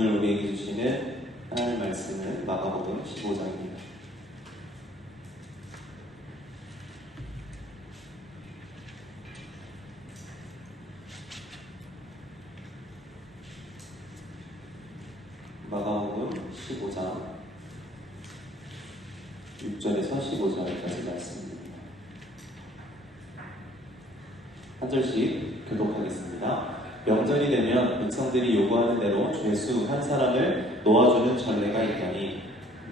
오늘 우리에게 주시는 하나님의 말씀은 마가복음 15장입니다. 마가복음 15장 6절에서 15절까지 말씀입니다. 한 절씩 교독하겠습니다. 명절이 되면 백성들이 요구하는 대로 죄수 한 사람을 놓아주는 전례가 있더니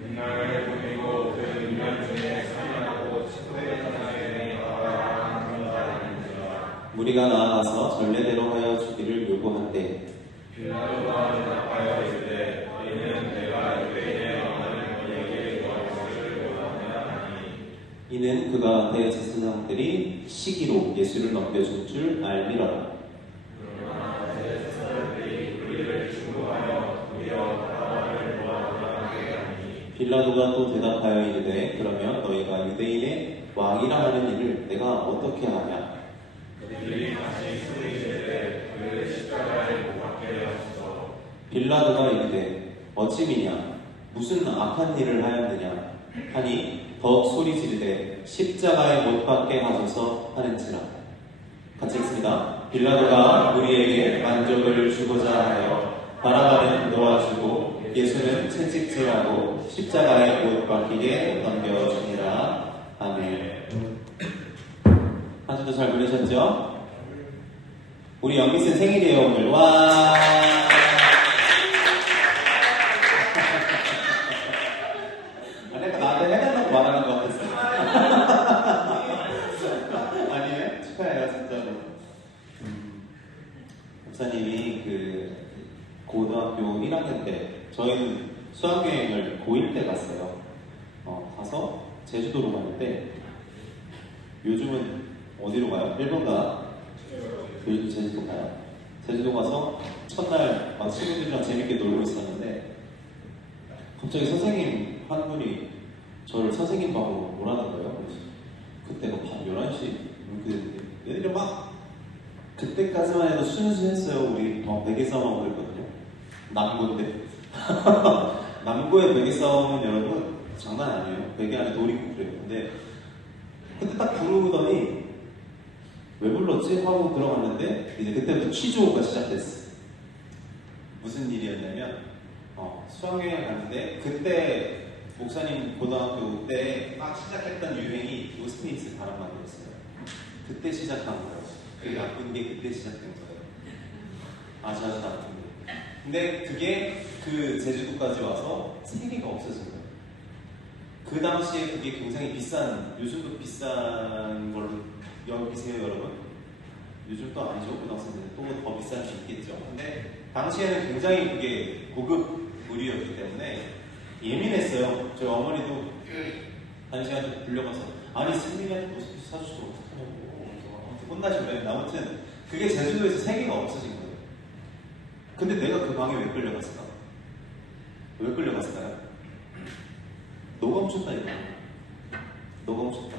민간을 보내고 그 민간 중에 살인하고 치부의 사람에게 나아가 하는지라. 무리가 나아가서 전례대로 하여 주기를 요구한대. 빌라도가 대답하여 이르되 너희는 내가 유대인의 왕을 너희에게 구할 것을 원하느냐 하니 이는 그가 대제사장들이 시기로 예수를 넘겨준 줄 알미러라. 그러나 대제사장들이 우리를 중고하여 도리어 바라바를 도와주라 하니 빌라도가 또 대답하여 이르되 그러면 너희가 유대인의 왕이라 하는 이를 내가 어떻게 하냐? 그들이 다시 소리지르되 그를 십자가에 못 박게 하소서. 빌라도가 이르되 어찌미냐? 무슨 악한 일을 하였느냐? 하니 더욱 소리 지르되 십자가에 못 박게 하소서 하는지라. 같이 읽습니다. 빌라도가 우리에게 만족을 주고자 하여 바라바는 놓아주고 예수는 채찍질하고 십자가에 못 박히게 넘겨주니라. 아멘. 한 주도 잘 보내셨죠? 우리 영미쌤 생일이에요 오늘. 와. 내가 나한테 해달라고 말하는 것 같았어. 아니네? 축하해요 진짜로. 목사님이 그 고등학교 1학년 때 저희는 수학여행을 고1 때 갔어요. 가서 제주도로 갔는데 요즘은 어디로 가요? 일본 가? 요즘 제주도 가요? 제주도 가서 첫날 막 친구들이랑 재밌게 놀고 있었는데 갑자기 선생님 한 분이 저를 선생님 방으로 오라는 거예요. 그때가 밤 11시 얘들이 막 그때까지만 해도 순수했어요. 우리 베개 싸움하고 그랬거든요. 남고인데 남고의 베개 싸움은 여러분 장난 아니에요. 베개 안에 돌 있고 그래요. 근데 그때 딱 부르더니 왜 불렀지? 하고 들어갔는데 이제 그때부터 취조가 시작됐어. 무슨 일이었냐면 수학여행 갔는데 그때 목사님 고등학교 때 막 시작했던 유행이 노스페이스 바람막이였어요. 그때 시작한 거예요. 그 나쁜 게 그때 시작된 거예요. 아주 나쁜 게. 근데 그게 그 제주도까지 와서 세 개가 없어진 거예요. 그 당시에 그게 굉장히 비싼, 요즘도 비싼 걸로 여기세요 여러분? 요즘 또 아니죠. 고등학생들은 또 더 비쌀 수 있겠죠. 근데 당시에는 굉장히 그게 고급 물이었기 때문에 예민했어요. 저희 어머니도 당시한테 불려가서 아니 승민이한테 노스피스 사주시면 어떡하냐고 혼나시면 아무튼 그게 제주도에서 세 개가 없어진 거예요. 근데 내가 그 방에 왜 끌려갔을까? 왜 끌려갔을까요? 너가 훔쳤다 이거. 너가 훔쳤다.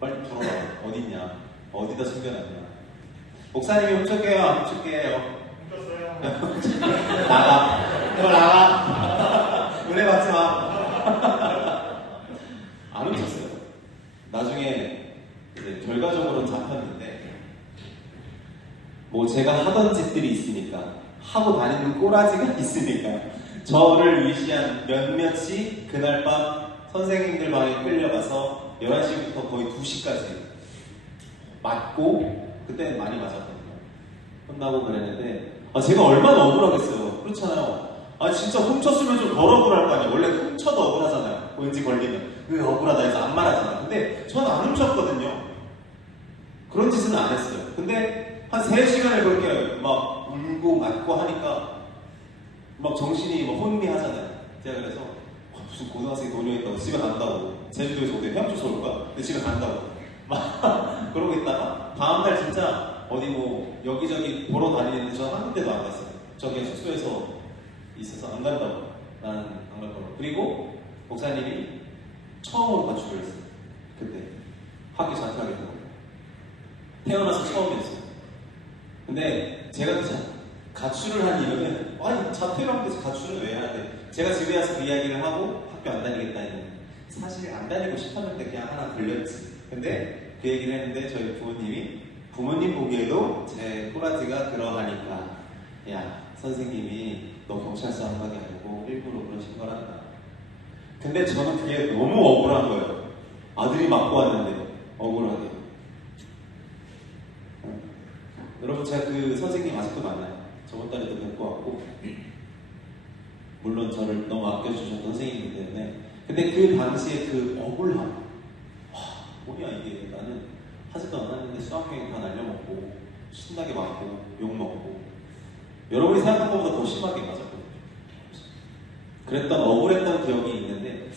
빨리 들어와. 어딨냐? 어디다 숨겨놨냐? 목사님이 훔쳤게요? 안 훔쳤게요? 훔쳤어요. 나가. 너 나가. 은혜 받지 마. 안 훔쳤어요. 나중에 이제 결과적으로는 잡혔는데 뭐 제가 하던 짓들이 있으니까 하고 다니는 꼬라지가 있으니까 저를 위시한 몇몇이 그날 밤 선생님들 방에 끌려가서 11시부터 거의 2시까지 맞고 그때는 많이 맞았거든요. 혼나고 그랬는데 제가 얼마나 억울하겠어요. 그렇잖아요. 진짜 훔쳤으면 좀 덜 억울할 거 아니에요. 원래 훔쳐도 억울하잖아요. 왠지 걸리면 왜 억울하다 해서 안 말하잖아요. 근데 저는 안 훔쳤거든요. 그런 짓은 안 했어요. 근데 한 3시간을 그렇게 막 울고 맞고 하니까 막 정신이 막 혼미하잖아요. 제가 그래서 무슨 고등학생이 도녀했다고 집에 간다고 제주도에서 어디 헤엄쳐서 올 거야? 근데 집에 간다고 막 그러고 있다가 다음날 진짜 어디 뭐 여기저기 보러 다니는데 저 한 군데도 안 갔어요. 저 그냥 숙소에서 있어서 안 간다고 나는 안 갈 거라고. 그리고 목사님이 처음으로 가출을 했어요. 그때 학교 자퇴하겠다고 태어나서 처음이었어요. 근데 제가 가출을 한 이유는 아니 자퇴를 가출을 왜 해야 돼? 제가 집에 와서 그 이야기를 하고 학교 안 다니겠다 했는데 사실 안 다니고 싶었는데 그냥 하나 걸렸지. 근데 그 얘기를 했는데 저희 부모님 보기에도 제 꼬라지가 그러하니까 야 선생님이 너 경찰서 안 가게 하려고 일부러 그러신 거란다. 근데 저는 그게 너무 억울한 거예요. 아들이 맞고 왔는데 억울하게. 여러분 제가 그 선생님 아직도 만나요. 저번 달에도 뵙고 왔고 물론 저를 너무 아껴주셨던 선생님이기 때문에 근데 그 당시에 그 억울함 뭐냐 이게 나는 하지도 않았는데 수학여행 다 날려먹고 신나게 맞고 욕먹고 여러분이 생각한 것보다 더 심하게 맞았거든요. 그랬던 억울했던 기억이 있는데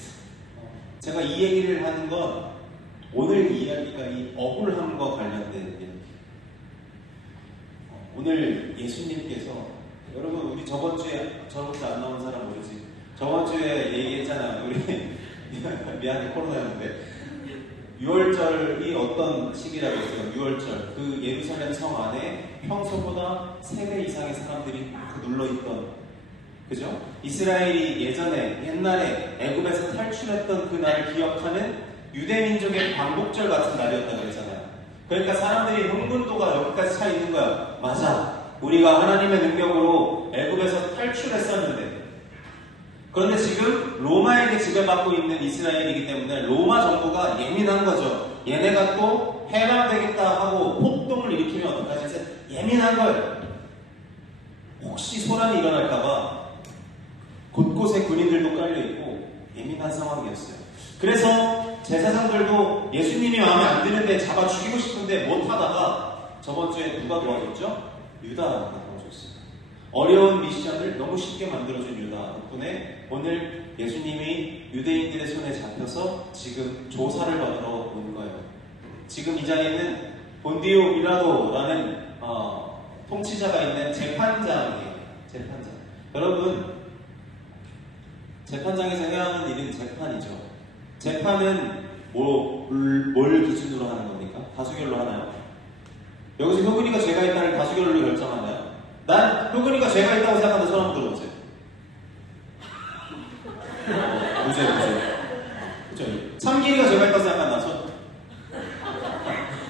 제가 이 얘기를 하는 건 오늘 이 이야기가 이 억울함과 관련된 이야기. 오늘 예수님께서 여러분 우리 저번 주에 안 나온 사람 모르지? 저번 주에 얘기했잖아. 우리 미안해 코로나였는데 6월절이 어떤 시기라고 했어요? 6월절 그 예루살렘 성 안에 평소보다 3배 이상의 사람들이 막 눌러있던 그죠? 이스라엘이 옛날에 애굽에서 탈출했던 그 날을 기억하는 유대민족의 광복절 같은 날이었다고 그랬잖아요. 그러니까 사람들이 흥분도가 여기까지 차 있는 거야. 맞아. 우리가 하나님의 능력으로 애굽에서 탈출했었는데 그런데 지금 로마에게 지배받고 있는 이스라엘이기 때문에 로마 정부가 예민한 거죠. 얘네가 또 해방되겠다 하고 폭동을 일으키면 어떡하지? 해서 예민한 거예요. 혹시 소란이 일어날까봐 곳곳에 군인들도 깔려있고 예민한 상황이었어요. 그래서 제사장들도 예수님이 마음에 안 드는데 잡아 죽이고 싶은데 못하다가 저번 주에 누가 도와줬죠? 유다가 도와줬어요. 어려운 미션을 너무 쉽게 만들어준 유다 덕분에 오늘 예수님이 유대인들의 손에 잡혀서 지금 조사를 받으러 온 거예요. 지금 이 자리에는 본디오 빌라도라는 통치자가 있는 재판장이에요. 재판장. 여러분 재판장에서 해야 하는 일은 재판이죠. 재판은 뭘 기준으로 하는 겁니까? 다수결로 하나요? 여기서 효근이가 죄가 있다를 다수결로 결정하나요? 난 효근이가 죄가 있다고 생각하는 사람 들어보세요. 무죄. 그죠? 참길이가 죄가 있다고 생각한다.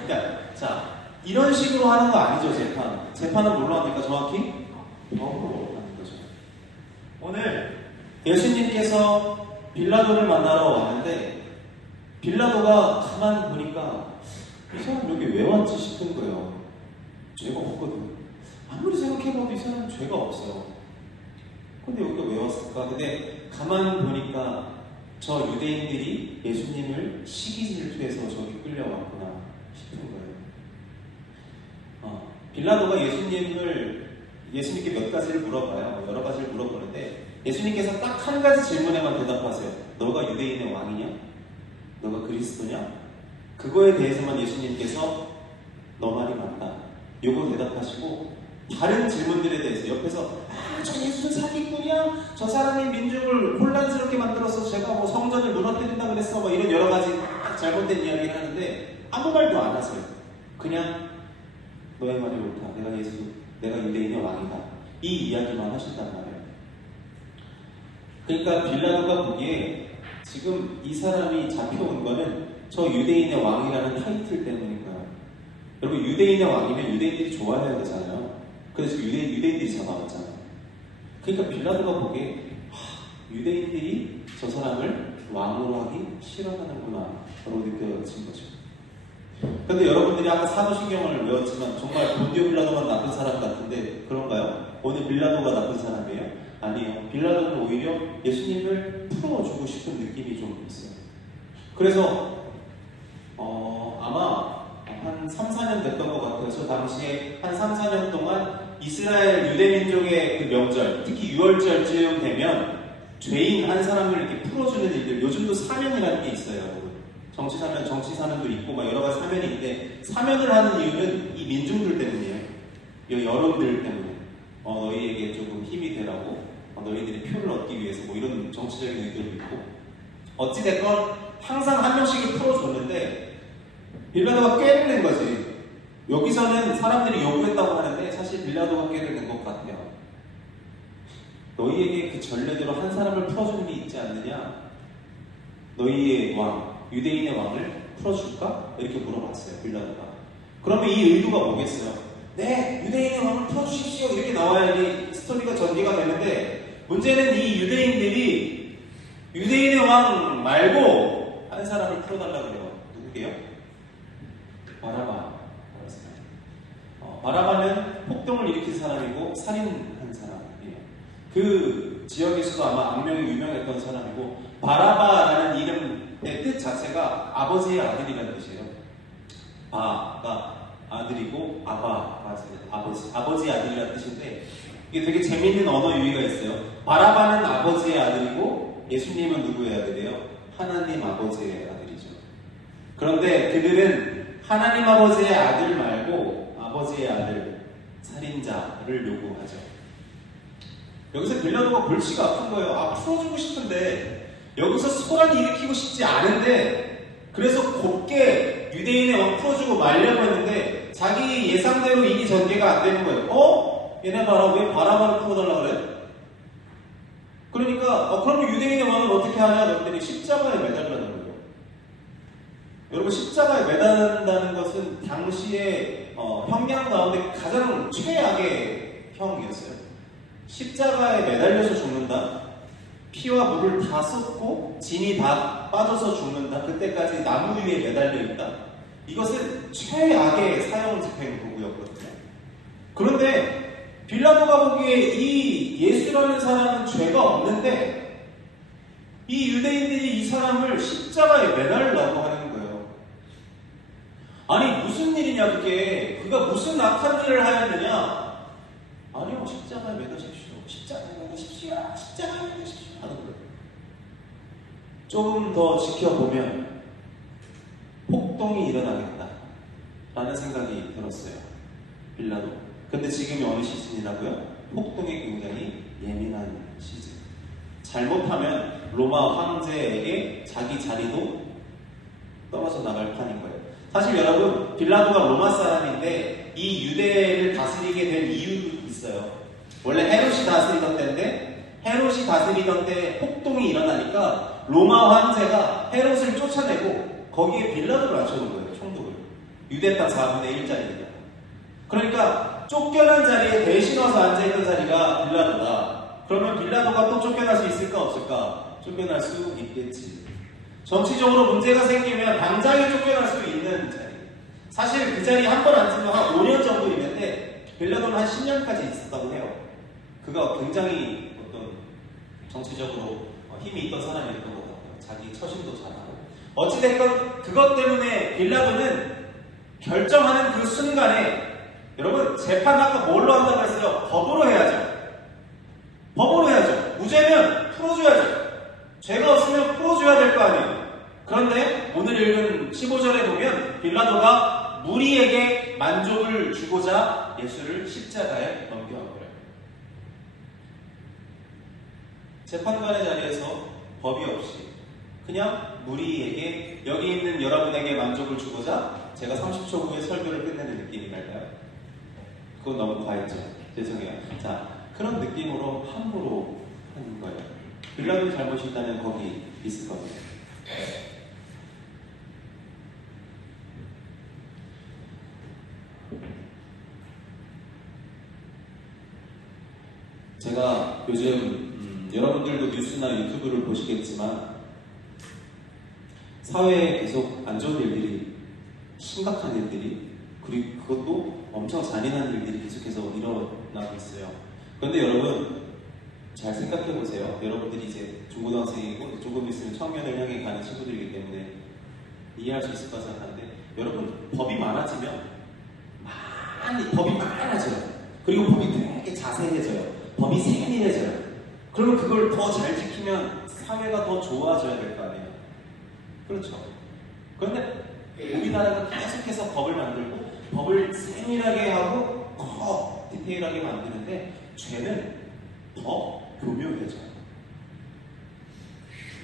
그러니까, 자, 이런 식으로 하는 거 아니죠, 재판. 재판은 뭘로 합니까, 정확히? 법으로 하는 거죠. 오늘 예수님께서 빌라도를 만나러 왔는데, 빌라도가 가만 보니까, 이 사람 여기 왜 왔지 싶은 거예요. 죄가 없거든. 아무리 생각해봐도 이 사람은 죄가 없어요. 근데 여기가 왜 왔을까? 근데 가만 보니까 저 유대인들이 예수님을 시기 질투해서 저기 끌려왔구나 싶은 거예요. 빌라도가 예수님께 몇 가지를 물어봐요. 여러 가지를 물어보는데 예수님께서 딱 한 가지 질문에만 대답하세요. 너가 유대인의 왕이냐? 너가 그리스도냐? 그거에 대해서만 예수님께서 너 말이 맞다. 요거 대답하시고 다른 질문들에 대해서 옆에서 저 예수는 사기꾼이야? 저 사람이 민중을 혼란스럽게 만들어서 제가 뭐 성전을 무너뜨린다 그랬어? 뭐 이런 여러 가지 잘못된 이야기를 하는데 아무 말도 안 하세요. 그냥 너의 말이 옳다. 내가 유대인의 왕이다. 이 이야기만 하신단 말이에요. 그러니까 빌라도가 보기에 지금 이 사람이 잡혀온 거는 저 유대인의 왕이라는 타이틀 때문인 거예요. 여러분 유대인의 왕이면 유대인들이 좋아해야 되잖아요. 그래서 유대인들이 잡아왔잖아요. 그러니까 빌라도가 보기에 유대인들이 저 사람을 왕으로 하기 싫어하는구나 라고 느껴진 거죠. 그런데 여러분들이 아까 사도신경을 외웠지만 정말 본디오 빌라도만 나쁜 사람 같은데 그런가요? 오늘 빌라도가 나쁜 사람이에요? 아니에요. 빌라도는 오히려 예수님을 풀어주고 싶은 느낌이 좀 있어요. 그래서 아마 한 3, 4년 됐던 것 같아요. 저 당시에 한 3, 4년 동안 이스라엘 유대민족의 그 명절, 특히 6월절쯤 되면 죄인 한 사람을 이렇게 풀어주는 일들, 요즘도 사면이라는 게 있어요. 정치 사면도 있고 막 여러 가지 사면이 있는데 사면을 하는 이유는 이 민중들 때문이에요. 이 여론들 때문에 너희에게 조금 힘이 되라고 너희들이 표를 얻기 위해서 뭐 이런 정치적인 의도도 있고 어찌됐건 항상 한 명씩을 풀어줬는데 빌라도가 꾀를 낸 거지. 여기서는 사람들이 요구했다고 하는데 사실 빌라도가 꾀를 낸 것 같아요. 너희에게 그 전례대로 한 사람을 풀어주는 게 있지 않느냐? 너희의 왕, 유대인의 왕을 풀어줄까? 이렇게 물어봤어요, 빌라도가. 그러면 이 의도가 뭐겠어요? 네, 유대인의 왕을 풀어주십시오. 이렇게 나와야 이 스토리가 전개가 되는데, 문제는 이 유대인들이 유대인의 왕 말고 한 사람을 풀어달라고 그래요. 누구게요? 바라바. 바라바는 폭동을 일으킨 사람이고 살인한 사람이에요. 그 지역에서도 아마 악명이 유명했던 사람이고, 바라바라는 이름의 뜻 자체가 아버지의 아들이라는 뜻이에요. 바가 아들이고 아바가 아버지의 아들이라는 뜻인데, 이게 되게 재밌는 언어 유희가 있어요. 바라바는 아버지의 아들이고 예수님은 누구의 아들이에요? 하나님 아버지의 아들이죠. 그런데 그들은 하나님 아버지의 아들 말고 아버지의 아들, 살인자를 요구하죠. 여기서 빌라도가 골치가 아픈 거예요. 풀어주고 싶은데 여기서 소란이 일으키고 싶지 않은데, 그래서 곱게 유대인의 왕 풀어주고 말려고 했는데 자기 예상대로 일이 전개가 안 되는 거예요. 얘네 봐라, 왜 바라바를 풀어달라고 그래? 그러니까 그러면 유대인의 왕은 어떻게 하냐? 그랬더니 십자가에 매달라는 거예요. 여러분, 십자가에 매달는다는 것은 당시에 형량 가운데 가장 최악의 형이었어요. 십자가에 매달려서 죽는다. 피와 물을 다 쏟고 진이 다 빠져서 죽는다. 그때까지 나무 위에 매달려 있다. 이것은 최악의 사형 집행 도구였거든요. 그런데 빌라도가 보기에 이 예수라는 사람은 죄가 없는데 이 유대인들이 이 사람을 십자가에 매달으려고 하는 거예요. 아니, 무슨 일이냐 그게? 그가 무슨 악한 일을 하였느냐? 아니요, 십자가에 매다십시오. 십자가에 매다십시오. 십자가에 매다십시오. 하는 거예요. 조금 더 지켜보면 폭동이 일어나겠다 라는 생각이 들었어요, 빌라도. 근데 지금이 어느 시즌이라고요? 폭동에 굉장히 예민한 시즌. 잘못하면 로마 황제에게 자기 자리도 떨어져 나갈 판인 거예요. 사실 여러분, 빌라도가 로마 사람인데 이 유대를 다스리게 된 이유도 있어요. 원래 헤롯이 다스리던 때인데, 헤롯이 다스리던 때 폭동이 일어나니까 로마 황제가 헤롯을 쫓아내고 거기에 빌라도를 앉혀놓은 거예요, 총독을. 유대 땅 4분의 1짜리니까. 그러니까 쫓겨난 자리에 대신 와서 앉아있던 자리가 빌라도다. 그러면 빌라도가 또 쫓겨날 수 있을까 없을까? 쫓겨날 수 있겠지. 정치적으로 문제가 생기면 당장에 쫓겨날 수 있는 자리. 사실 그 자리 한 번 앉으면 한 5년 정도 있는데 빌라도는 한 10년까지 있었다고 해요. 그가 굉장히 어떤 정치적으로 힘이 있던 사람이었던 것 같아요. 자기 처신도 잘하고. 어찌됐건 그것 때문에 빌라도는 결정하는 그 순간에, 여러분, 재판 아까 뭘로 한다고 했어요? 법으로 해야죠. 법으로 해야죠. 무죄면 풀어줘야죠. 죄가 없으면 풀어줘야 될 거 아니에요. 그런데 오늘 읽은 15절에 보면 빌라도가 무리에게 만족을 주고자 예수를 십자가에 넘겨간 거예요. 재판관의 자리에서 법이 없이 그냥 무리에게, 여기 있는 여러분에게 만족을 주고자 제가 30초 후에 설교를 끝내는 느낌이랄까요? 그건 너무 과했죠. 죄송해요. 자, 그런 느낌으로 함부로 하는 거예요. 빌라도의 잘못이 있다면 거기 있을 겁니다. 제가 요즘 여러분들도 뉴스나 유튜브를 보시겠지만 사회에 계속 안 좋은 일들이, 심각한 일들이, 그리고 그것도 엄청 잔인한 일들이 계속해서 일어나고 있어요. 그런데 여러분, 잘 생각해 보세요. 여러분들이 이제 중고등학생이고 조금 있으면 청년을 향해 가는 친구들이기 때문에 이해할 수 있을 것 생각하는데, 여러분, 법이 많아지면 법이 많아져요. 그리고 법이 되게 자세해져요. 법이 세밀해져요. 그러면 그걸 더 잘 지키면 사회가 더 좋아져야 될 거 아니에요. 그렇죠. 그런데 우리나라가 계속해서 법을 만들고 법을 세밀하게 하고 더 디테일하게 만드는데 죄는 더 교묘해져요.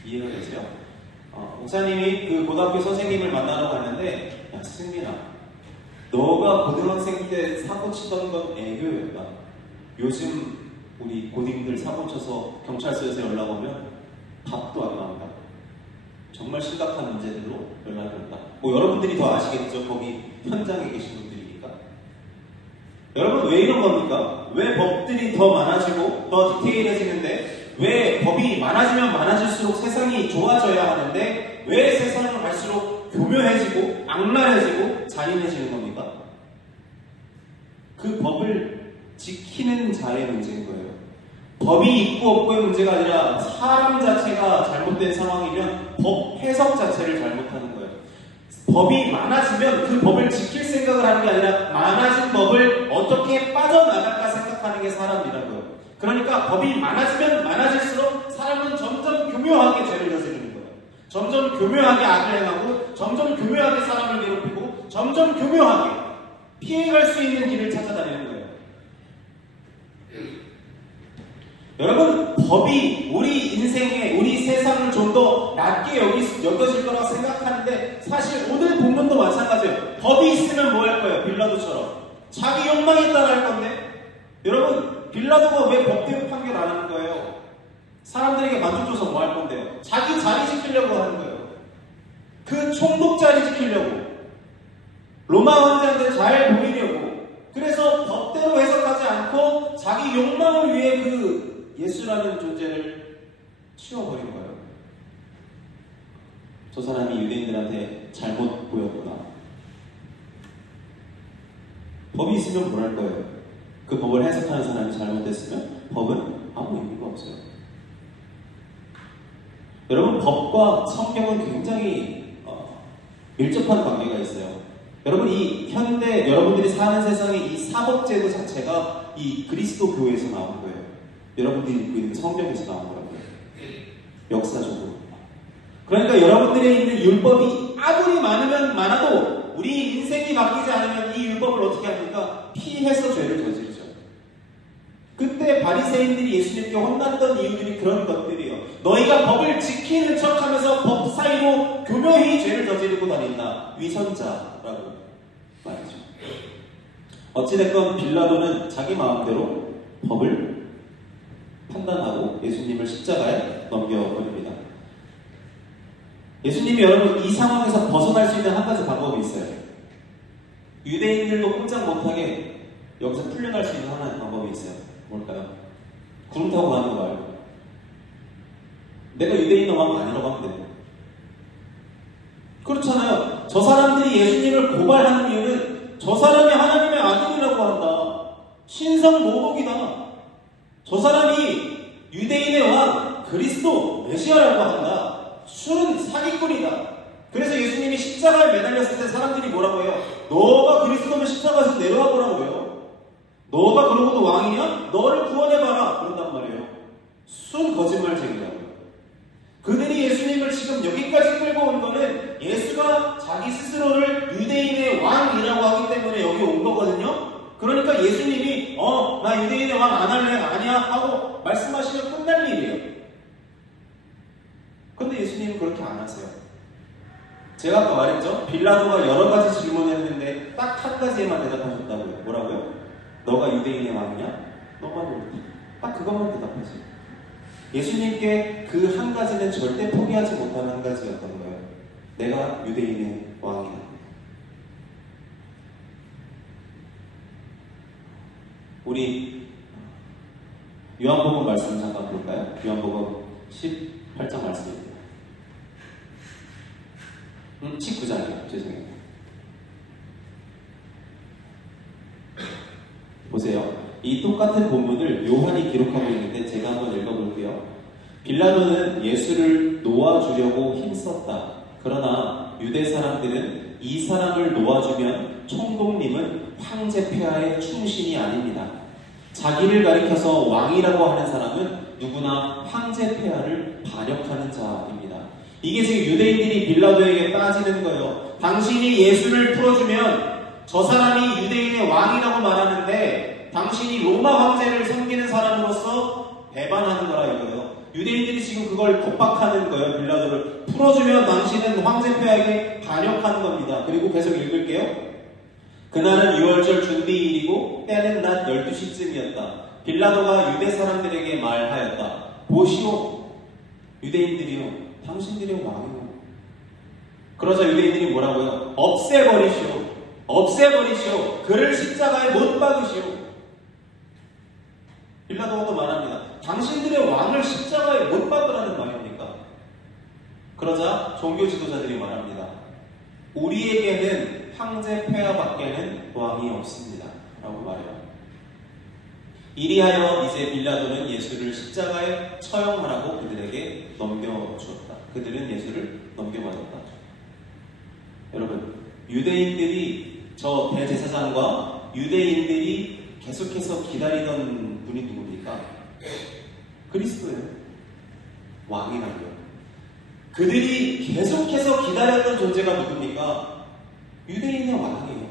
이해가 되세요? 목사님이 그 고등학교 선생님을 만나러 갔는데, 야, 승민아, 너가 고등학생 때 사고 치던 건 애교였다. 요즘 우리 고딩들 사고 쳐서 경찰서에서 연락 오면 답도 안 나온다. 정말 심각한 문제들로 연락이 온다. 뭐 여러분들이 더 아시겠죠? 거기 현장에 계신 분들이니까. 여러분 왜 이런 겁니까? 왜 법들이 더 많아지고 더 디테일해지는데 왜 법이 많아지면 많아질수록 세상이 좋아져야 하는데 왜 세상을 갈수록 교묘해지고 악랄해지고 잔인해지는 겁니까? 그 법을 지키는 자의 문제인 거예요. 법이 있고 없고의 문제가 아니라 사람 자체가 잘못된 상황이면 법 해석 자체를 잘못하는 거예요. 법이 많아지면 그 법을 지킬 생각을 하는 게 아니라 많아진 법을 어떻게 빠져나갈까 생각하는 게 사람이라는 거예요. 그러니까 법이 많아지면 많아질수록 사람은 점점 교묘하게 죄를 저지르는 거예요. 점점 교묘하게 악을 행하고 점점 교묘하게 사람을 괴롭히고 점점 교묘하게 피해갈 수 있는 길을 찾아다니는 거예요. 여러분, 법이 우리 인생에, 우리 세상을 좀 더 낮게 여겨질 거라고 생각하는데 사실 오늘 본문도 마찬가지예요. 법이 있으면 뭐 할 거예요? 빌라도처럼. 자기 욕망에 따라 할 건데 여러분, 빌라도가 왜 법대로 판결 안 하는 거예요? 사람들에게 만족 줘서 뭐 할 건데요? 자기 자리 지키려고 하는 거예요. 그 총독 자리 지키려고. 로마 황제한테 잘 보이려고. 그래서 법대로 해석하지 않고 자기 욕망을 위해 그 예수라는 존재를 치워버린 거예요. 저 사람이 유대인들한테 잘못 보였구나. 법이 있으면 뭘 할 거예요? 그 법을 해석하는 사람이 잘못됐으면 법은 아무 의미가 없어요. 여러분, 법과 성경은 굉장히 밀접한 관계가 있어요. 여러분, 이 현대 여러분들이 사는 세상의 이 사법제도 자체가 이 그리스도 교회에서 나온 거예요. 여러분들이 읽고 있는 성경에서 나온 거라고요. 역사적으로. 그러니까 여러분들의 있는 율법이 아무리 많으면 많아도 우리 인생이 바뀌지 않으면 이 율법을 어떻게 합니까? 피해서 죄를 저지르죠. 그때 바리새인들이 예수님께 혼났던 이유들이 그런 것들이에요. 너희가 법을 지키는 척하면서 법 사이로 교묘히 죄를 저지르고 다닌다. 위선자라고 말이죠. 어찌됐건 빌라도는 자기 마음대로 법을 판단하고 예수님을 십자가에 넘겨버립니다. 예수님이 여러분 이 상황에서 벗어날 수 있는 한 가지 방법이 있어요. 유대인들도 꼼짝 못하게 여기서 풀려날 수 있는 하나의 방법이 있어요. 뭘까요? 구름 타고 가는 거 말고 내가 유대인 왕 아니라고 하면 돼요. 그렇잖아요. 저 사람들이 예수님을 고발하는 이유는 저 사람이 하나님의 아들이라고 한다. 신성 모독이다. 저 사람이 유대인의 왕 그리스도 메시아라고 한다. 술은 사기꾼이다. 그래서 예수님이 십자가에 매달렸을 때 사람들이 뭐라고 해요? 너가 그리스도면 십자가에서 내려와 보라고 해요. 너가 그러고도 왕이냐? 너를 구원해봐라. 그런단 말이에요. 순 거짓말쟁이라고요. 그들이 예수님을 지금 여기까지 끌고 온 거는 예수가 자기 스스로를 유대인의 왕이라고 하기 때문에 여기 온 거거든요. 그러니까 예수님이 나 유대인의 왕 안 할래? 아니야? 하고 말씀하시면 끝날 일이에요. 근데 예수님은 그렇게 안 하세요. 제가 아까 말했죠? 빌라도가 여러 가지 질문했는데 딱 한 가지에만 대답하셨다고요. 뭐라고요? 너가 유대인의 왕이냐? 너만 옳다. 딱 그것만 대답하세요. 예수님께 그 한 가지는 절대 포기하지 못하는 한 가지였던 거예요. 내가 유대인의 왕이다. 우리 요한복음 말씀 잠깐 볼까요? 요한복음 18장 말씀입니다. 19장이요. 죄송해요. 보세요. 이 똑같은 본문을 요한이 기록하고 있는데 제가 한번 읽어볼게요. 빌라도는 예수를 놓아주려고 힘썼다. 그러나 유대 사람들은 이 사람을 놓아주면 총독님은 황제 폐하의 충신이 아닙니다. 자기를 가리켜서 왕이라고 하는 사람은 누구나 황제 폐하를 반역하는 자입니다. 이게 지금 유대인들이 빌라도에게 따지는 거예요. 당신이 예수를 풀어주면 저 사람이 유대인의 왕이라고 말하는데 당신이 로마 황제를 섬기는 사람으로서 배반하는 거라 이거예요. 유대인들이 지금 그걸 겁박하는 거예요. 빌라도를 풀어주면 당신은 황제 폐하에게 반역하는 겁니다. 그리고 계속 읽을게요. 그날은 유월절 준비일이고 때는 낮 12시쯤이었다. 빌라도가 유대 사람들에게 말하였다. 보시오, 유대인들이요, 당신들의 왕이요. 그러자 유대인들이 뭐라고요? 없애버리시오, 없애버리시오, 그를 십자가에 못 박으시오. 빌라도가 또 말합니다. 당신들의 왕을 십자가에 못 박으라는 말입니까? 그러자 종교 지도자들이 말합니다. 우리에게는 황제 폐하밖에는 왕이 없습니다. 라고 말해요. 이리하여 이제 빌라도는 예수를 십자가에 처형하라고 그들에게 넘겨주었다. 그들은 예수를 넘겨받았다. 여러분, 유대인들이 저 대제사장과 유대인들이 계속해서 기다리던 분이 누굽니까? 그리스도예요. 왕이라고요. 그들이 계속해서 기다렸던 존재가 누굽니까? 유대인의 왕이에요.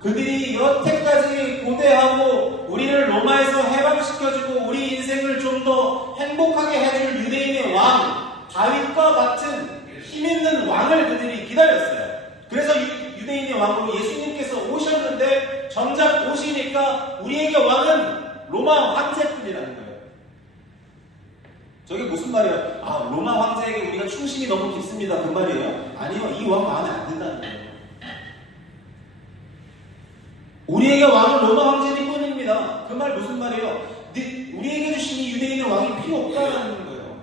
그들이 여태까지 고대하고 우리를 로마에서 해방시켜주고 우리 인생을 좀 더 행복하게 해줄 유대인의 왕, 다윗과 같은 힘있는 왕을 그들이 기다렸어요. 그래서 유대인의 왕으로 예수님께서 오셨는데 정작 오시니까 우리에게 왕은 로마 황제뿐이라는 거예요. 저게 무슨 말이에요? 아, 로마 황제에게 우리가 충심이 너무 깊습니다. 그 말이에요? 아니요, 이 왕 마음에 안 든다는 거예요. 우리에게 왕은 로마 황제일 뿐입니다. 그 말 무슨 말이에요? 우리에게 주신 이 유대인의 왕이 필요 없다는 거예요.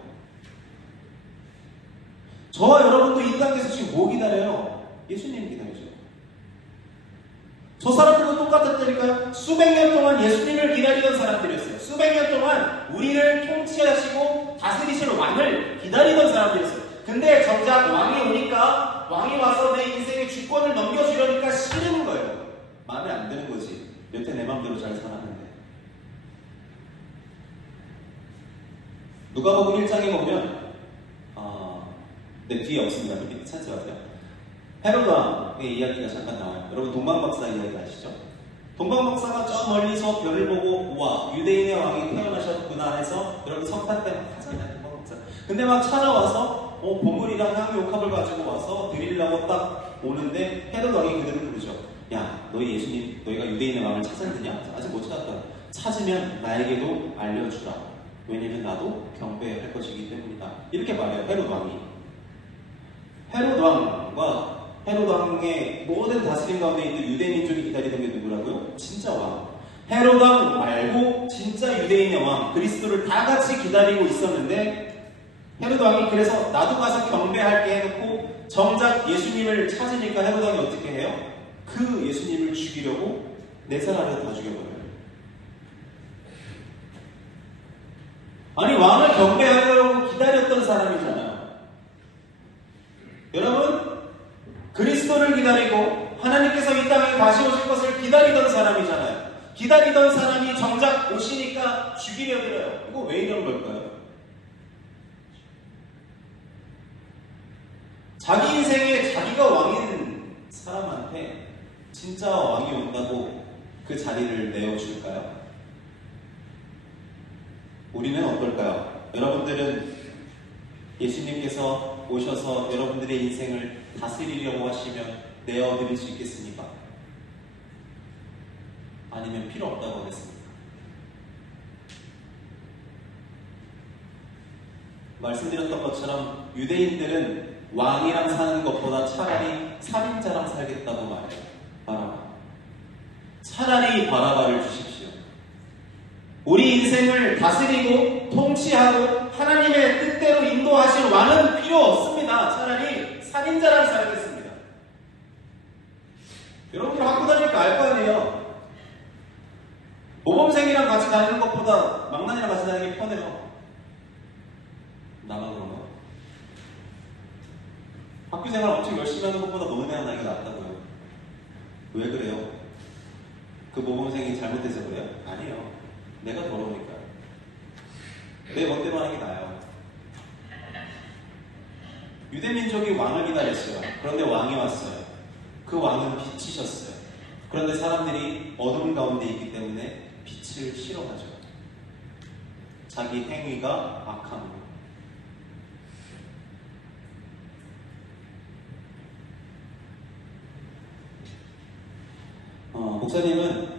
저와 여러분도 이 땅에서 지금 뭐 기다려요? 예수님 기다리죠. 저 사람들도 똑같았다니까요. 수백 년 동안 예수님을 기다리던 사람들이었어요. 수백 년 동안 우리를 통치하시고 다스리실 왕을 기다리던 사람들이었어요. 근데 정작 왕이 오니까, 왕이 와서 내 인생의 주권을 넘겨주려니까 싫은 거예요. 마음에 안 드는 거지. 여태 내 마음대로 잘 살았는데. 누가복음 1장에 보면 내 뒤에 없습니다. 밑에 찾지 마세요. 헤롯 왕의 이야기가 잠깐 나와요. 여러분 동방박사 이야기 아시죠? 동방박사가 저 멀리서 별을 보고 우와, 유대인의 왕이 태어나셨구나 해서 여러분 석탄 때 막 하잖아요. 동방박사. 근데 막 찾아와서 보물이랑 향유옥합을 가지고 와서 드리려고 딱 오는데 헤롯 왕이 그들을 부르죠. 야, 너희 예수님, 너희가 유대인의 왕을 찾았느냐? 아직 못 찾았다. 찾으면 나에게도 알려주라. 왜냐면 나도 경배할 것이기 때문이다. 이렇게 말해요. 헤롯 왕이. 헤롯 왕의 모든 다스림 가운데 있는 유대 민족이 기다리던 게 누구라고요? 진짜 왕. 헤롯 왕 말고 진짜 유대인의 왕, 그리스도를 다 같이 기다리고 있었는데 헤롯 왕이 그래서 나도 가서 경배할게 해놓고 정작 예수님을 찾으니까 헤롯 왕이 어떻게 해요? 그 예수님을 죽이려고 내살하려 다 죽여버려요. 아니, 왕을 경배하려고 기다렸던 사람이잖아요. 여러분, 그리스도를 기다리고 하나님께서 이 땅에 다시 오실 것을 기다리던 사람이잖아요. 기다리던 사람이 정작 오시니까 죽이려 들어요. 이거 왜 이런 걸까요? 자기 인생에 자기가 왕인 사람한테 진짜 왕이 온다고 그 자리를 내어줄까요? 우리는 어떨까요? 여러분들은 예수님께서 오셔서 여러분들의 인생을 다스리려고 하시면 내어드릴 수 있겠습니까? 아니면 필요 없다고 하겠습니까? 말씀드렸던 것처럼 유대인들은 왕이랑 사는 것보다 차라리 살인자랑 살겠다고 말해요. 바라바. 차라리 바라바를 주십시오. 우리 인생을 다스리고 통치하고 하나님의 뜻대로 인도하실 왕은 필요 없습니다. 차라리 살인자랑 살겠습니다. 여러분들 학교 다니니까 알 거 아니에요. 모범생이랑 같이 다니는 것보다 망나니랑 같이 다니는 게 편해요. 나만 그런가? 학교 생활 엄청 열심히 하는 것보다 노는 애랑 나이가 낫다고요. 왜 그래요? 그 모범생이 잘못해서 그래요? 아니에요. 내가 더러우니까요. 내 멋대로 하는 게 나아요. 유대민족이 왕을 기다렸어요. 그런데 왕이 왔어요. 그 왕은 빛이셨어요. 그런데 사람들이 어둠 가운데 있기 때문에 빛을 싫어하죠. 자기 행위가 악함으로. 목사님은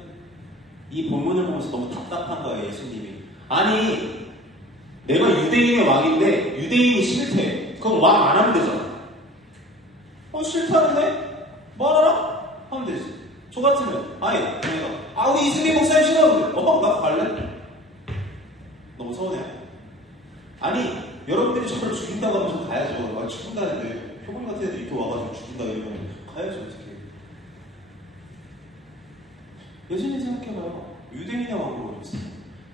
이 본문을 보면서 너무 답답한 거예요. 예수님이. 아니 내가 유대인의 왕인데 유대인이 싫대. 그럼 왕 안 하면 되잖아. 싫다는데? 말하라? 하면 되지. 저 같으면 아니 내가 우리 이승기 목사님 싫어하는데 나 갈래? 너무 서운해요. 아니 여러분들이 저를 죽인다고 하면 저 가야죠. 죽인다는데 표본 같은 애들이 이렇게 와가지고 죽인다 이러면 가야죠. 어떻게. 예수님 생각해봐요. 유대인의 왕으로 오셨어요.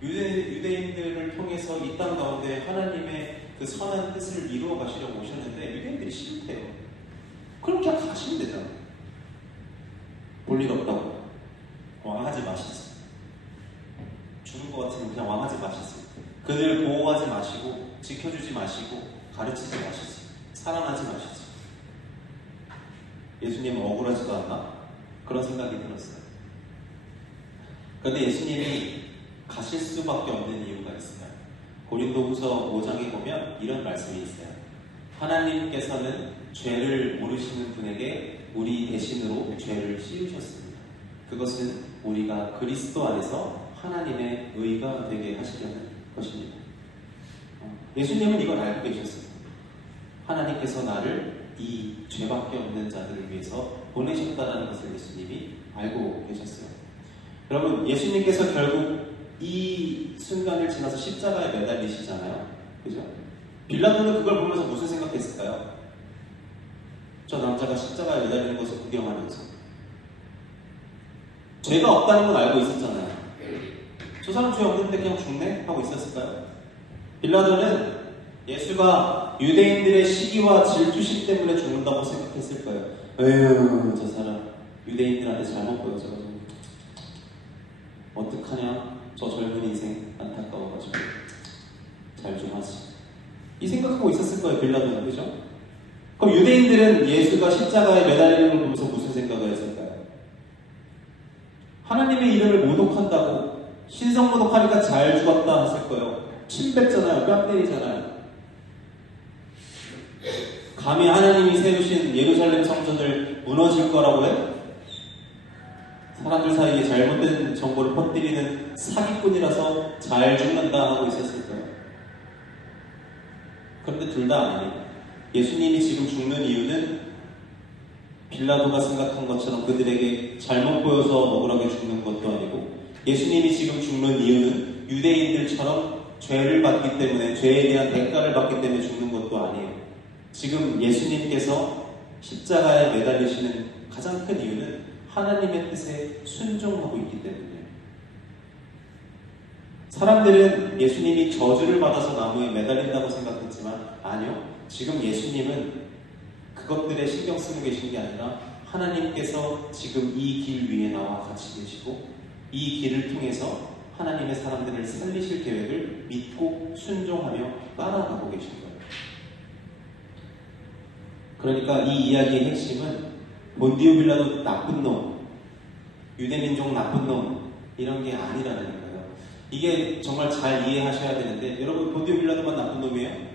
유대인들을 통해서 이 땅 가운데 하나님의 그 선한 뜻을 이루어 가시려고 오셨는데 유대인들이 싫대요. 그럼 그냥 가시면 되잖아요. 볼 일 없다고. 왕하지 마시지. 죽을 것 같으면 그냥 왕하지 마시지. 그들 보호하지 마시고 지켜주지 마시고 가르치지 마시지. 사랑하지 마시지. 예수님은 억울하지도 않나? 그런 생각이 들었어요. 그런데 예수님이 가실 수밖에 없는 이유가 있어요. 고린도후서 5장에 보면 이런 말씀이 있어요. 하나님께서는 죄를 모르시는 분에게 우리 대신으로 죄를 씌우셨습니다. 그것은 우리가 그리스도 안에서 하나님의 의가 되게 하시려는 것입니다. 예수님은 이걸 알고 계셨어요. 하나님께서 나를 이 죄밖에 없는 자들을 위해서 보내셨다는 것을 예수님이 알고 계셨어요. 여러분, 예수님께서 결국 이 순간을 지나서 십자가에 매달리시잖아요. 그죠? 빌라도는 그걸 보면서 무슨 생각했을까요? 저 남자가 십자가에 매달리는 것을 구경하면서 죄가 없다는 건 알고 있었잖아요. 저 사람 죄 없는데 그냥 죽네? 하고 있었을까요? 빌라도는 예수가 유대인들의 시기와 질투심 때문에 죽는다고 생각했을까요? 에휴, 저 사람 유대인들한테 잘못 보여줘가지고 어떡하냐? 저 젊은 인생 안타까워가지고 잘 좀 하지. 이 생각하고 있었을 거예요, 빌라도는. 그죠? 그럼 유대인들은 예수가 십자가에 매달리는 걸 보면서 무슨 생각을 했을까요? 하나님의 이름을 모독한다고 신성 모독하니까 잘 죽었다 했을 거예요. 침 뱉잖아요. 뺨 때리잖아요. 감히 하나님이 세우신 예루살렘 성전을 무너질 거라고 해? 사람들 사이에 잘못된 정보를 퍼뜨리는 사기꾼이라서 잘 죽는다 하고 있었을 거예요. 그런데 둘 다 아니에요. 예수님이 지금 죽는 이유는 빌라도가 생각한 것처럼 그들에게 잘못 보여서 억울하게 죽는 것도 아니고, 예수님이 지금 죽는 이유는 유대인들처럼 죄를 받기 때문에, 죄에 대한 대가를 받기 때문에 죽는 것도 아니에요. 지금 예수님께서 십자가에 매달리시는 가장 큰 이유는 하나님의 뜻에 순종하고 있기 때문이에요. 사람들은 예수님이 저주를 받아서 나무에 매달린다고 생각했지만 아니요. 지금 예수님은 그것들에 신경 쓰고 계신 게 아니라 하나님께서 지금 이 길 위에 나와 같이 계시고 이 길을 통해서 하나님의 사람들을 살리실 계획을 믿고 순종하며 따라가고 계신 거예요. 그러니까 이 이야기의 핵심은 본디오 빌라도 나쁜 놈, 유대민족 나쁜 놈 이런 게 아니라는 거예요. 이게 정말 잘 이해하셔야 되는데, 여러분 본디오 빌라도만 나쁜 놈이에요?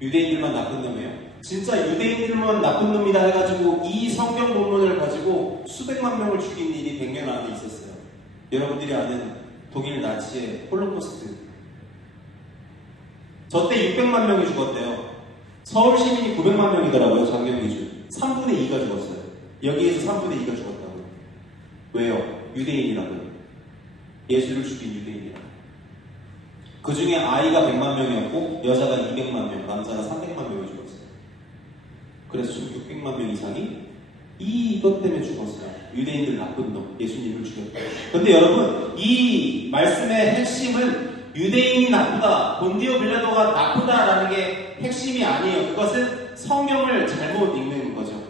유대인들만 나쁜 놈이에요? 진짜 유대인들만 나쁜 놈이다 해가지고 이 성경 본문을 가지고 수백만 명을 죽인 일이 100년 안에 있었어요. 여러분들이 아는 독일 나치의 홀로코스트. 저때 600만 명이 죽었대요. 서울 시민이 900만 명이더라고요. 작년 기준 3분의 2가 죽었어요. 여기에서 3분의 2가 죽었다고요. 왜요? 유대인이라고요. 예수를 죽인 유대인이라고. 그 중에 아이가 100만 명이었고 여자가 200만 명, 남자가 300만 명이 죽었어요. 그래서 600만 명 이상이 이것 때문에 죽었어요. 유대인들 나쁜 놈, 예수님을 죽였다. 근데 여러분, 이 말씀의 핵심은 유대인이 나쁘다, 본디오 빌라도가 나쁘다라는 게 핵심이 아니에요. 그것은 성경을 잘못 읽는 거죠.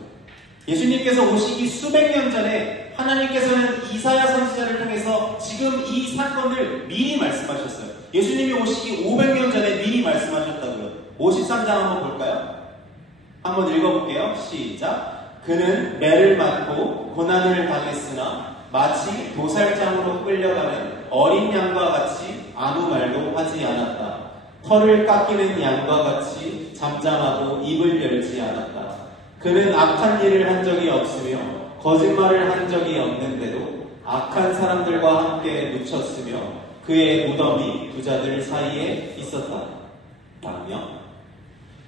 예수님께서 오시기 수백 년 전에 하나님께서는 이사야 선지자를 통해서 지금 이 사건을 미리 말씀하셨어요. 예수님이 오시기 500년 전에 미리 말씀하셨다고요. 53장 한번 볼까요? 한번 읽어볼게요. 시작. 그는 매를 맞고 고난을 당했으나 마치 도살장으로 끌려가는 어린 양과 같이 아무 말도 하지 않았다. 털을 깎이는 양과 같이 잠잠하고 입을 열지 않았다. 그는 악한 일을 한 적이 없으며 거짓말을 한 적이 없는데도 악한 사람들과 함께 묻혔으며 그의 무덤이 부자들 사이에 있었다. 라며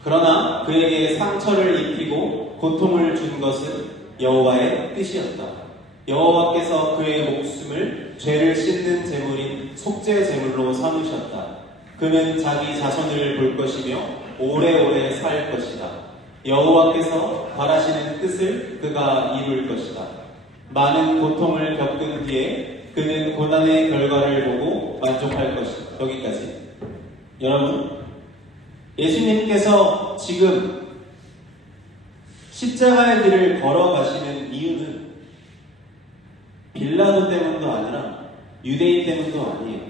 그러나 그에게 상처를 입히고 고통을 준 것은 여호와의 뜻이었다. 여호와께서 그의 목숨을 죄를 씻는 제물인 속죄 제물로 삼으셨다. 그는 자기 자손을 볼 것이며 오래오래 살 것이다. 여호와께서 바라시는 뜻을 그가 이룰 것이다. 많은 고통을 겪은 뒤에 그는 고난의 결과를 보고 만족할 것이다. 여기까지. 여러분, 예수님께서 지금 십자가의 길을 걸어가시는 이유는 빌라도 때문도 아니라 유대인 때문도 아니에요.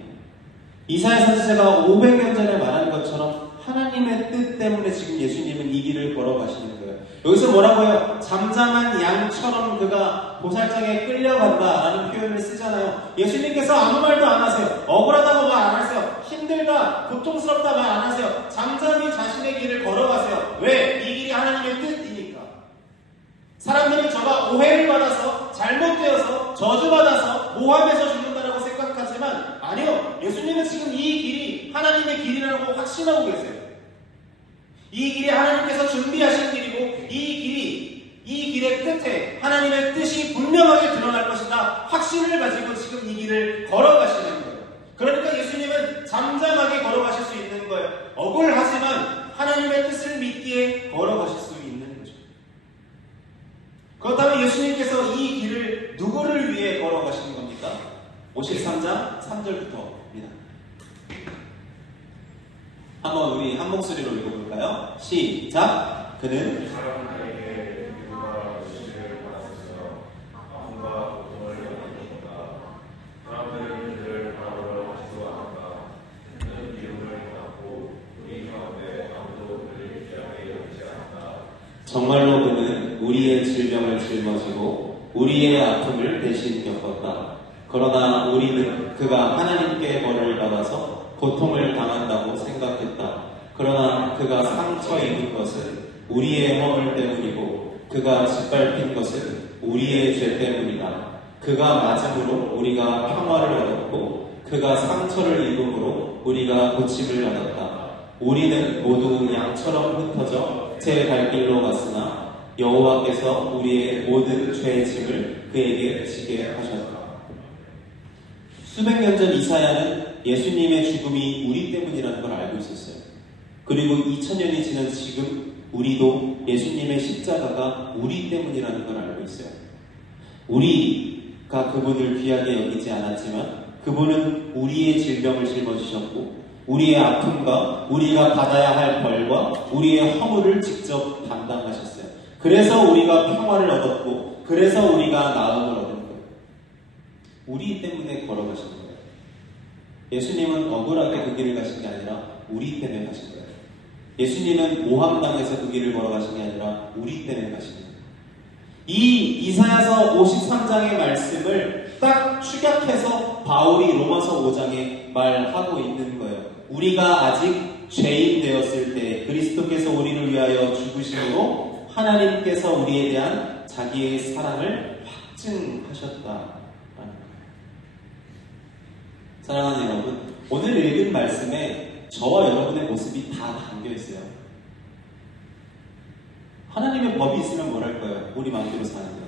이사야 선지자가 500년 전에 말한 것처럼 하나님의 뜻 때문에 지금 예수님은 이 길을 걸어가시는 거예요. 여기서 뭐라고 해요? 잠잠한 양처럼 그가 보살장에 끌려간다라는 표현을 쓰잖아요. 예수님께서 아무 말도 안 하세요. 억울하다고 말 안 하세요. 힘들다, 고통스럽다 말 안 하세요. 잠잠히 자신의 길을 걸어가세요. 왜? 이 길이 하나님의 뜻이니까. 사람들은 저가 오해를 받아서 잘못되어서 저주받아서 모함해서 죽는다라고 생각하지만 아니요. 예수님은 지금 이 길이 하나님의 길이라고 확신하고 계세요. 이 길이 하나님께서 준비하신 길이고 이 길의 끝에 하나님의 뜻이 분명하게 드러날 것이다. 확신을 가지고 지금 이 길을 걸어가시는 거예요. 그러니까 예수님은 잠잠하게 걸어가실 수 있는 거예요. 억울하지만 하나님의 뜻을 믿기에 걸어가실 수 있는 거죠. 그렇다면 예수님께서 이 길을 누구를 위해 걸어가시는 겁니까? 53장 3절부터입니다. 한번 우리 한 목소리로 읽어볼까요? 시작! 그는 사람들에게 누가 의식을 받았으며 아픔과 고통을 겪었다. 사람들은 그를 바라보러 기도하는가. 그는 이름을 받고 우리 가운데 아무도 그를 귀하게 여기지 않았다. 정말로 그는 우리의 질병을 짊어지고 우리의 아픔을 대신 겪었다. 그러나 우리는 그가 하나님께 벌을 받아서 고통을 당한다고 생각했다. 그러나 그가 상처 입은 것은 우리의 허물 때문이고 그가 짓밟힌 것은 우리의 죄 때문이다. 그가 맞음으로 우리가 평화를 얻었고 그가 상처를 입음으로 우리가 고침을 받았다. 우리는 모두 양처럼 흩어져 제 갈 길로 갔으나 여호와께서 우리의 모든 죄의 짐을 그에게 지게 하셨다. 수백 년 전 이사야는 예수님의 죽음이 우리 때문이라는 걸 알고 있었어요. 그리고 2000년이 지난 지금 우리도 예수님의 십자가가 우리 때문이라는 걸 알고 있어요. 우리가 그분을 귀하게 여기지 않았지만 그분은 우리의 질병을 짊어지셨고 우리의 아픔과 우리가 받아야 할 벌과 우리의 허물을 직접 담당하셨어요. 그래서 우리가 평화를 얻었고 그래서 우리가 나음을 얻은 거예요. 우리 때문에 걸어가신 거예요. 예수님은 억울하게 그 길을 가신 게 아니라 우리 때문에 가신 거예요. 예수님은 모함당해서 그 길을 걸어가신 게 아니라 우리 때문에 가신 거예요. 이 이사야서 53장의 말씀을 딱 축약해서 바울이 로마서 5장에 말하고 있는 거예요. 우리가 아직 죄인 되었을 때 그리스도께서 우리를 위하여 죽으심으로 하나님께서 우리에 대한 자기의 사랑을 확증하셨다. 사랑하는 여러분, 오늘 읽은 말씀에 저와 여러분의 모습이 다 담겨있어요. 하나님의 법이 있으면 뭘 할 거예요? 우리 마음대로 사는 거예요.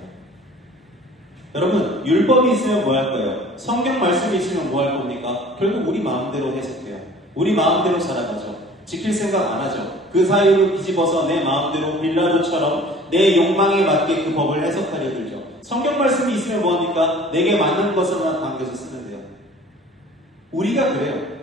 여러분, 율법이 있으면 뭐 할 거예요? 성경 말씀이 있으면 뭐 할 겁니까? 결국 우리 마음대로 해석해요. 우리 마음대로 살아가죠. 지킬 생각 안 하죠. 그 사이로 뒤집어서 내 마음대로 빌라도처럼 내 욕망에 맞게 그 법을 해석하려 들죠. 성경 말씀이 있으면 뭐합니까? 내게 맞는 것을만 당겨서 쓰면 돼요. 우리가 그래요.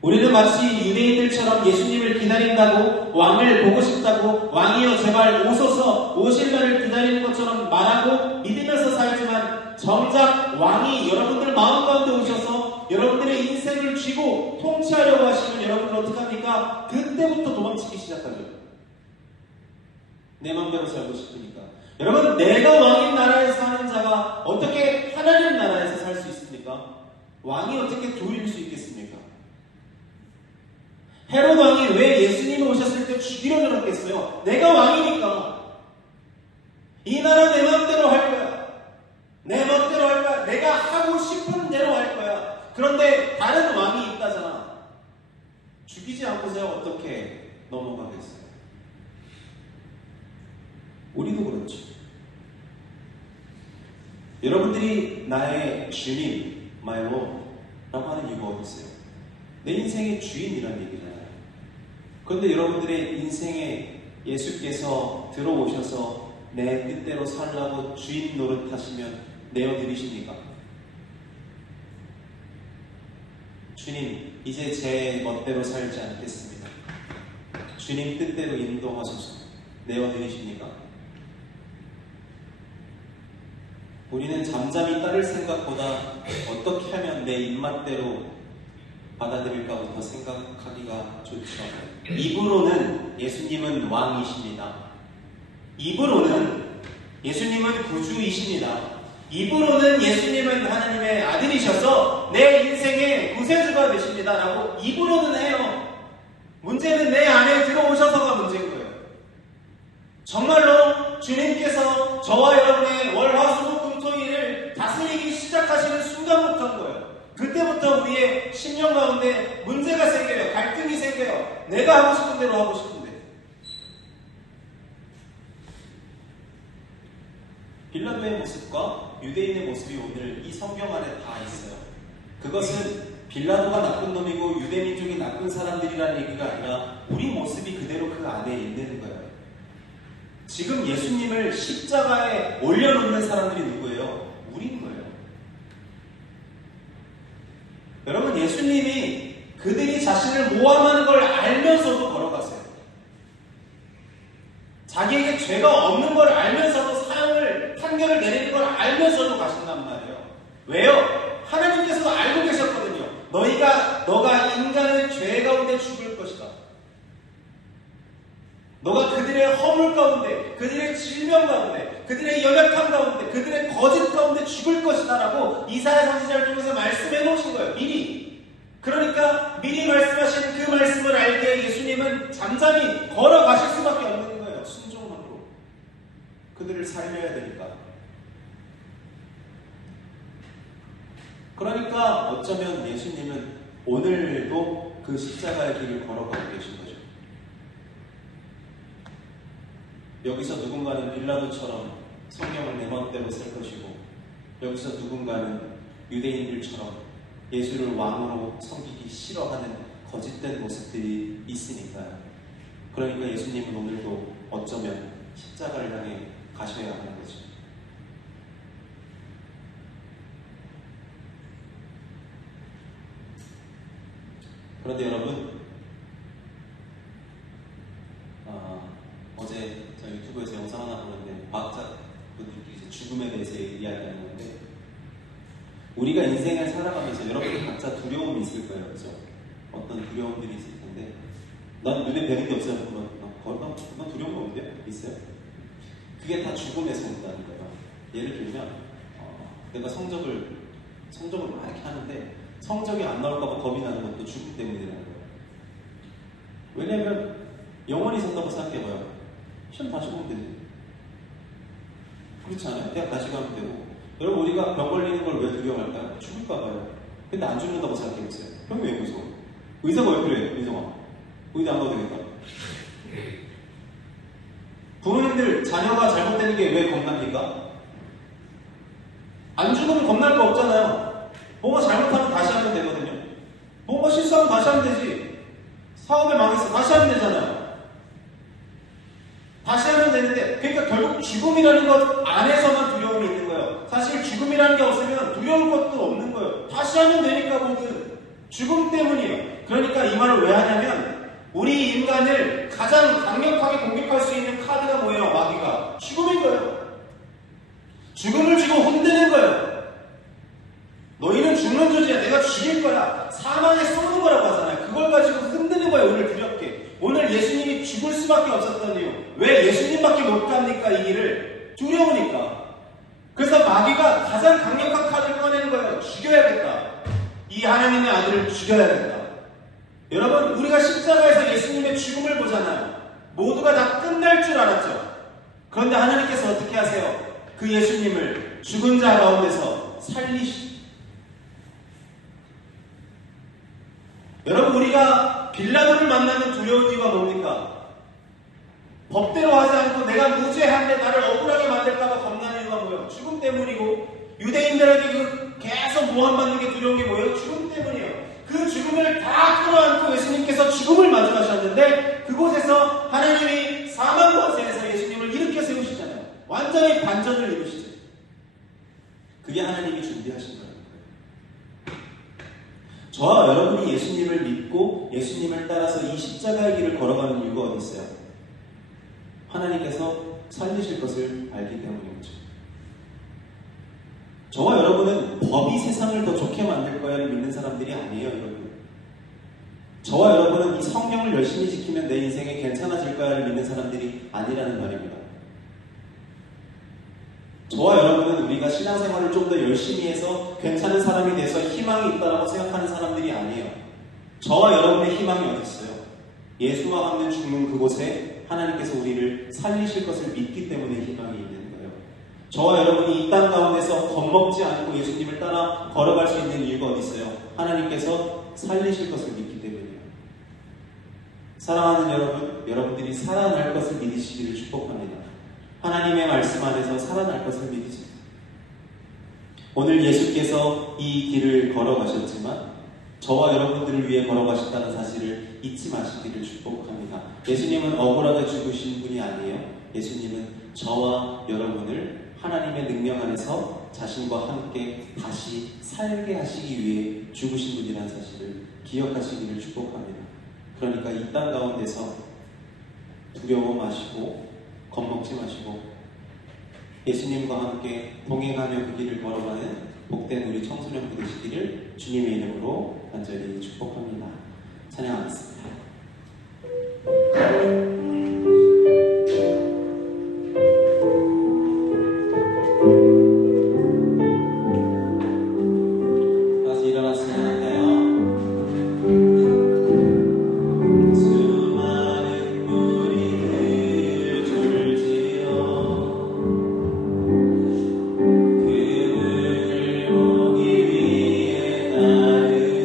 우리는 마치 유대인들처럼 예수님을 기다린다고, 왕을 보고 싶다고, 왕이여 제발 오소서, 오실 날을 기다리는 것처럼 말하고 믿으면서 살지만 정작 왕이 여러분들 마음 가운데 오셔서 여러분들의 인생을 쥐고 통치하려고 하시면 여러분은 어떻게 합니까? 그때부터 도망치기 시작하죠. 내 마음대로 살고 싶으니까. 여러분, 내가 왕인 나라에서 사는 자가 어떻게 하나님 나라에서 살 수 있습니까? 왕이 어떻게 조일 수 있겠습니까? 헤롯 왕이 왜 예수님이 오셨을 때 죽이려 들었겠어요? 내가 왕이니까. 이 나라 내 마음대로 할 거야. 내 멋대로 할 거야. 내가 하고 싶은 대로 할 거야. 그런데 다른 왕이 있다잖아. 죽이지 않고서야 어떻게 넘어가겠어요? 우리도 그렇죠. 여러분들이 나의 주님, my Lord 라고 하는 이유가 어디 있어요? 내 인생의 주인이라는 얘기잖아요. 그런데 여러분들의 인생에 예수께서 들어오셔서 내 뜻대로 살라고 주인 노릇하시면 내어드리십니까? 주님, 이제 제 멋대로 살지 않겠습니다. 주님 뜻대로 인도하소서. 내어드리십니까? 우리는 잠잠히 따를 생각보다 어떻게 하면 내 입맛대로 받아들일까부터 생각하기가 좋죠. 입으로는 예수님은 왕이십니다. 입으로는 예수님은 구주이십니다. 입으로는 예수님은 하나님의 아들이셔서 내 인생의 구세주가 되십니다 라고 입으로는 해요. 문제는 내 안에 들어오셔서가 문제인 거예요. 정말로 주님께서 저와 여러분의 월화수목금토일을 다스리기 시작하시는 순간부터인 거예요. 그때부터 우리의 심령 가운데 문제가 생겨요. 갈등이 생겨요. 내가 하고 싶은 대로 하고 싶은데. 빌라도의 모습과 유대인의 모습이 오늘 이 성경 안에 다 있어요. 그것은 빌라도가 나쁜 놈이고 유대민족이 나쁜 사람들이라는 얘기가 아니라 우리 모습이 그대로 그 안에 있는 거예요. 지금 예수님을 십자가에 올려놓는 사람들이 누구예요? 우리인 거예요. 여러분, 예수님이 그들이 자신을 모함하는 걸 알면서도 걸어가세요. 자기에게 죄가 없는 걸 알면서도 판결을 내리는 걸 알면서도 가신단 말이에요. 왜요? 하나님께서도 알고 계셨거든요. 너가 인간의 죄 가운데 죽을 것이다. 너가 그들의 허물 가운데, 그들의 질병 가운데, 그들의 연약함 가운데, 그들의 거짓 가운데 죽을 것이다 라고 이사야 선지자를 통해서 말씀해 놓으신 거예요. 미리. 그러니까 미리 말씀하신 그 말씀을 알게 예수님은 잠잠히 걸어가실 수밖에 없는 거예요. 순종으로. 그들을 살려야 되니까. 그러니까 어쩌면 예수님은 오늘도 그 십자가의 길을 걸어가고 계신 거죠. 여기서 누군가는 빌라도처럼 성경을 내 마음대로 쓸 것이고, 여기서 누군가는 유대인들처럼 예수를 왕으로 섬기기 싫어하는 거짓된 모습들이 있으니까요. 그러니까 예수님은 오늘도 어쩌면 십자가를 향해 가셔야 하는 거죠. 그런데 여러분, 어제 저 유튜브에서 영상 하나 보는데 과학자분들이 이제 죽음에 대해서 이야기하는 건데, 우리가 인생을 살아가면서 여러분이 각자 두려움이 있을 거예요. 그렇죠? 어떤 두려움들이 있을 텐데, 난 눈에 뵈는 게 없어요. 그건 두려운 거 없는데요? 있어요? 그게 다 죽음에서 온다는 거예요. 예를 들면 내가 성적을 막 이렇게 하는데 성적이 안 나올까봐 겁이 나는 것도 죽음 때문이라는 거예요. 왜냐면 영원히 산다고 생각해봐요. 시험 다시 보면 되지. 그렇지 않아요? 대학 다시 가면 되고. 여러분, 우리가 병 걸리는 걸 왜 두려워할까요? 죽을까봐요. 근데 안 죽는다고 생각해보세요. 병이 왜 무서워? 의사가 왜 필요해? 의사가 의대 안 가도 되겠다. 부모님들 자녀가 잘못되는 게 왜 겁납니까? 안 죽으면 겁날 거 없잖아요. 뭐가 잘못하면 다시 하면 되거든요. 뭐가 실수하면 다시 하면 되지. 사업에 망했어. 다시 하면 되잖아요. 다시 하면 되는데, 그러니까 결국 죽음이라는 것 안에서만 두려움이 있는 거예요. 사실 죽음이라는 게 없으면 두려울 것도 없는 거예요. 다시 하면 되니까 뭐든. 죽음 때문이에요. 그러니까 이 말을 왜 하냐면, 우리 인간을 가장 강력하게 공격할 수 있는 카드가 뭐예요? 마귀가. 죽음인 거예요. 죽음을 주고 흔드는 거예요. 너희는 죽는 존재야. 내가 죽일 거야. 사망에 쏘는 거라고 하잖아요. 그걸 가지고 흔드는 거예요. 오늘 두렵게. 오늘 예수님이 죽을 수밖에 없었던 이유. 왜 예수님밖에 못 갑니까? 이 길을. 두려우니까. 그래서 마귀가 가장 강력한 카드를 꺼내는 거예요. 죽여야겠다. 이 하나님의 아들을 죽여야겠다. 여러분, 우리가 십자가에서 예수님의 죽음을 보잖아요. 모두가 다 끝날 줄 알았죠. 그런데 하나님께서 어떻게 하세요? 그 예수님을 죽은 자 가운데서 살리시. 여러분, 우리가 빌라도를 만나면 두려운 이유가 뭡니까? 법대로 하지 않고 내가 무죄한데 나를 억울하게 만들까봐 겁나는 이유가 뭐예요? 죽음 때문이고, 유대인들에게 계속 모함받는 게 두려운 게 뭐예요? 죽음 때문이에요. 그 죽음을 다 끌어안고 예수님께서 죽음을 맞이하셨는데, 그곳에서 하나님이 사망 권세에서 예수님을 일으켜 세우시잖아요. 완전히 반전을 이루시죠. 그게 하나님이 준비하신 거예요. 저와 여러분이 예수님을 믿고 예수님을 따라서 이 십자가의 길을 걸어가는 이유가 어디 있어요? 하나님께서 살리실 것을 알기 때문이죠. 저와 여러분은 법이 세상을 더 좋게 만들 거야를 믿는 사람들이 아니에요, 여러분. 저와 여러분은 이 성경을 열심히 지키면 내 인생이 괜찮아질 거야를 믿는 사람들이 아니라는 말입니다. 저와 여러분은 우리가 신앙생활을 좀 더 열심히 해서 괜찮은 사람이 돼서 희망이 있다고 생각하는 사람들이 아니에요. 저와 여러분의 희망이 어디 있어요? 예수와 함께 죽는 그곳에 하나님께서 우리를 살리실 것을 믿기 때문에 희망이 있는 거예요. 저와 여러분이 이 땅 가운데서 겁먹지 않고 예수님을 따라 걸어갈 수 있는 이유가 어디 있어요? 하나님께서 살리실 것을 믿기 때문이에요. 사랑하는 여러분, 여러분들이 살아날 것을 믿으시기를 축복합니다. 하나님의 말씀 안에서 살아날 것을 믿으세요. 오늘 예수께서 이 길을 걸어가셨지만 저와 여러분들을 위해 걸어가셨다는 사실을 잊지 마시기를 축복합니다. 예수님은 억울하게 죽으신 분이 아니에요. 예수님은 저와 여러분을 하나님의 능력 안에서 자신과 함께 다시 살게 하시기 위해 죽으신 분이라는 사실을 기억하시기를 축복합니다. 그러니까 이 땅 가운데서 두려워 마시고 겁먹지 마시고 예수님과 함께 동행하며 그 길을 걸어가는 복된 우리 청소년부 되시기를 주님의 이름으로 간절히 축복합니다. 찬양하겠습니다. 다시 일어났으면 할까요? 수많은 무리들 줄지어 그분을 보기 위해 따르네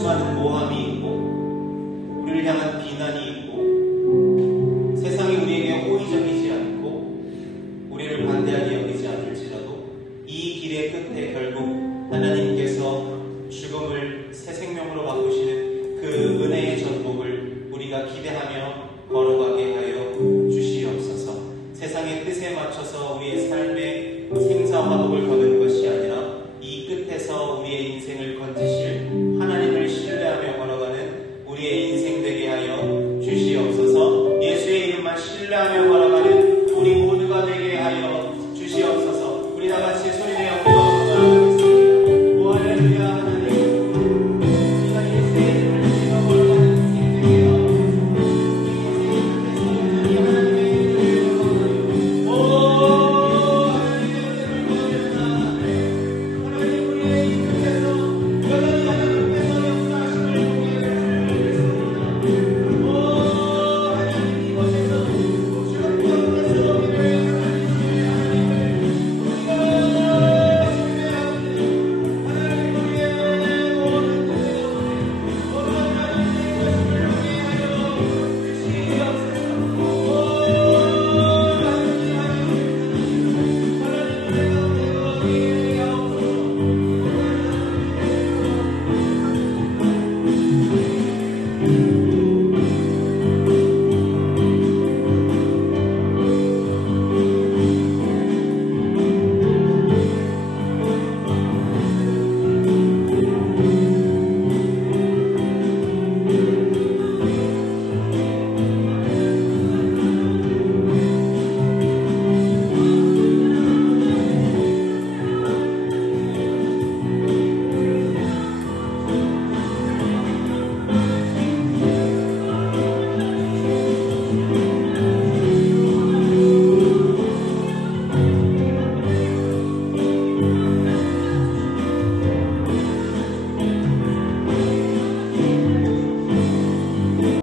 수많은 모함이 있고 우리를 향한 비난이 있고 세상이 우리에게 호의적이지 않고 우리를 반대하게 여기지 않을지라도 이 길의 끝에 결국 하나님께서 죽음을 새 생명으로 바꾸시는 그 은혜의 전복을 우리가 기대하며